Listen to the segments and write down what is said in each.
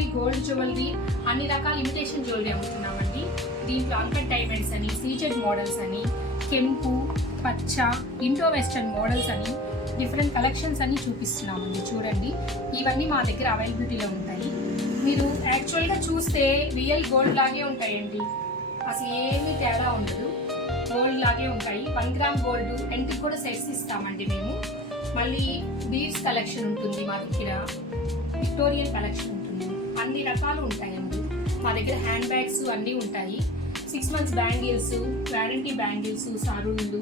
Jewellery, gold jewellery, అన్ని రకాల imitation jewellery అమ్ముతున్నామండి. దీంట్లో అంకట్ డైమండ్స్ అని, సీజెడ్ మోడల్స్ అని, కెంపు, పచ్చ, ఇండో వెస్టర్న్ మోడల్స్ అని డిఫరెంట్ కలెక్షన్స్ అన్ని చూపిస్తున్నామండి. చూడండి, ఇవన్నీ మా దగ్గర అవైలబిలిటీలో ఉంటాయి. మీరు యాక్చువల్గా చూస్తే రియల్ గోల్డ్ లాగే ఉంటాయండి, అసలు ఏమీ తేడా ఉండదు, గోల్డ్ లాగే ఉంటాయి. 1 గ్రామ్ గోల్డ్ ఎంట్కి కూడా సెట్స్ ఇస్తామండి మేము. మళ్ళీ బీడ్స్ కలెక్షన్ ఉంటుంది మా దగ్గర, విక్టోరియన్ కలెక్షన్ ఉంటుంది, అన్ని రకాలు ఉంటాయండి మా దగ్గర. హ్యాండ్ బ్యాగ్స్ అన్నీ ఉంటాయి. 6 months బ్యాంగిల్స్, వారంటీ బ్యాంగిల్స్, సారుళ్ళు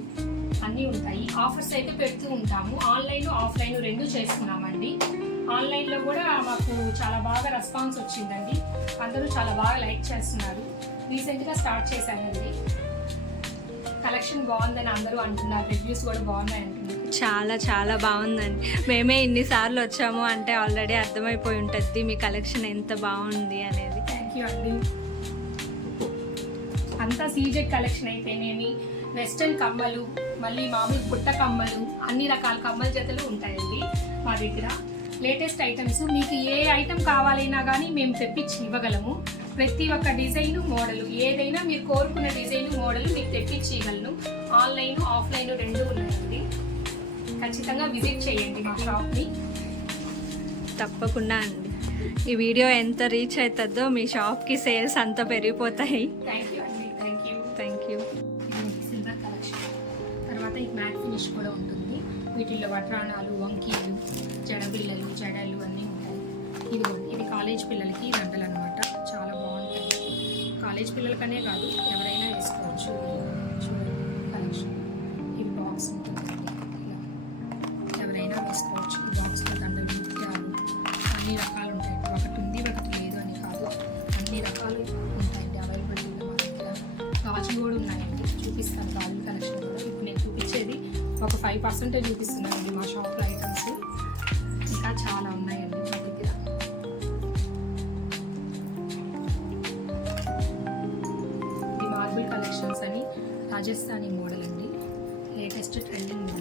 అన్నీ ఉంటాయి. ఆఫర్స్ అయితే పెడుతూ ఉంటాము. ఆన్లైన్, ఆఫ్లైన్ రెండు చేస్తున్నామండి. ఆన్లైన్లో కూడా మాకు చాలా బాగా రెస్పాన్స్ వచ్చిందండి, అందరూ చాలా బాగా లైక్ చేస్తున్నారు. రీసెంట్గా స్టార్ట్ చేశానండి. కలెక్షన్ బాగుందని అందరూ అంటున్నారు, రివ్యూస్ కూడా బాగున్నాయి అంటున్నారు. చాలా చాలా బాగుందండి. మేమే ఇన్నిసార్లు వచ్చాము అంటే ఆల్రెడీ అర్థమైపోయి ఉంటుంది మీ కలెక్షన్ ఎంత బాగుంది అనేది. థ్యాంక్ యూ అండి. అంతా సీజెడ్ కలెక్షన్ అయితేనేమి, వెస్టర్న్ కమ్మలు, మళ్ళీ మామూలు బుట్ట కమ్మలు, అన్ని రకాల కమ్మల జతలు ఉంటాయండి మా దగ్గర. లేటెస్ట్ ఐటమ్స్, మీకు ఏ ఐటమ్ కావాలైనా కానీ మేము తెప్పించి ఇవ్వగలము. ప్రతి ఒక్క డిజైన్, మోడల్ ఏదైనా మీరు కోరుకున్న డిజైన్, మోడల్ మీకు తెప్పించి ఇవ్వగలను. ఆన్లైన్, ఆఫ్లైన్ రెండు ఉన్నాయండి. ఖచ్చితంగా విజిట్ చేయండి మా షాప్ని. తప్పకుండా అండి. ఈ వీడియో ఎంత రీచ్ అవుతుందో మీ షాప్కి సేల్స్ అంత పెరిగిపోతాయి. థ్యాంక్ యూ అండి. Thank you. సిల్వర్ కలెక్షన్ తర్వాత ఈ మ్యాట్ ఫినిష్ కూడా ఉంటుంది. వీటిల్లో వడ్రాణాలు, వంకీలు, జడబిళ్ళలు, జడలు అన్నీ ఉంటాయి. ఇది కాలేజ్ పిల్లలకి దండలు అనమాట, చాలా బాగుంటాయి. కాలేజ్ పిల్లలకనే కాదు, ఎవరైనా వేసుకోవచ్చు. చూడండి కలెక్షన్, ఇది బాక్స్ ఉంటుందండి, ఇలా ఎవరైనా వేసుకోవచ్చు. ఈ బాక్స్లో దండలు, ముత్యాలు అన్ని రకాలు ఉంటాయి. ఒకటి ఉంది ఒకటి లేదు అని కాదు, అన్ని రకాలు ఉంటాయండి అవైలబిలిటీలో మా దగ్గర. గాజులు కూడా ఉన్నాయండి, చూపిస్తాను గాజుల కలెక్షన్ కూడా. ఇప్పుడు నేను చూపించేది ఒక 5% చూపిస్తున్నానండి మా షాప్లో ఐటమ్స్. ఇంకా చాలా ఉన్నాయండి మా దగ్గర. ఇది మార్బుల్ కలెక్షన్స్ అని, రాజస్థానీ మోడల్ అండి, లేటెస్ట్ ట్రెండింగ్ మోడల్.